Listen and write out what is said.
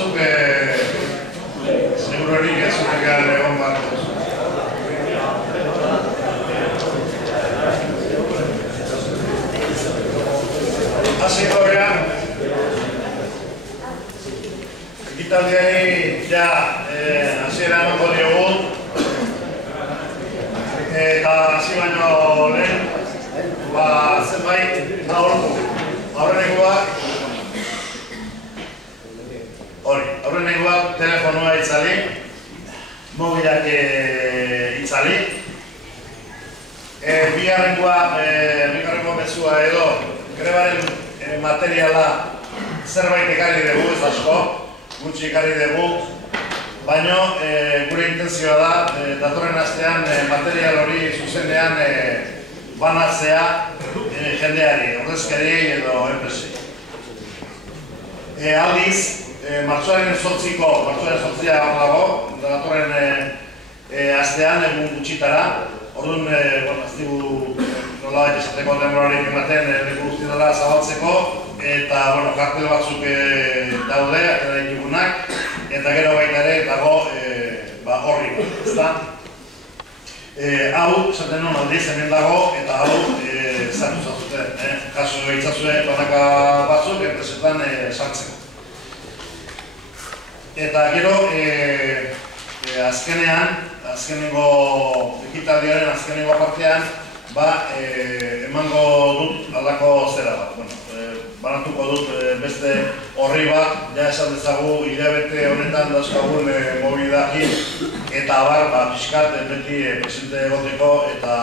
batzuk seguruenik ez zutekan egon bat. Hasiko berean, ekitaldiari ja hasiera emango diogu, eta hasi baino lehen zenbait aurrenengoak telefonua itzali, mobilak itzali, bigarrengo mezua edo grebaren materiala zerbait ekarri dugu, ez asko, gutxi ekarri dugu, baina gure intenzioa da datorren astean material hori zuzenean banatzea jendeari, ordezkariei edo enpresei. Aldiz, martxoaren 8a dago, datorren astean egun gutxitara, orduan, ez digu nolabait esateko denborarik ematen leku guzti dela zabaltzeko, eta kartel batzuk daude, atera ditugunak, eta gero baita ere dago horri bat, ezta? Hau, esaten nuen aldiz hemen dago, eta hau zartu zatzuten, kasu egitzazue tonaka batzuk, enpresetan sartzeko. Eta gero, azkenengo ekitaldiaren azkenengo partean, emango dut aldako zera bat. Banatuko dut beste horri bat, ja esan dezagu hilabete honetan dauzkagun mobidakin, eta abar, pixkat beti presente egoteko eta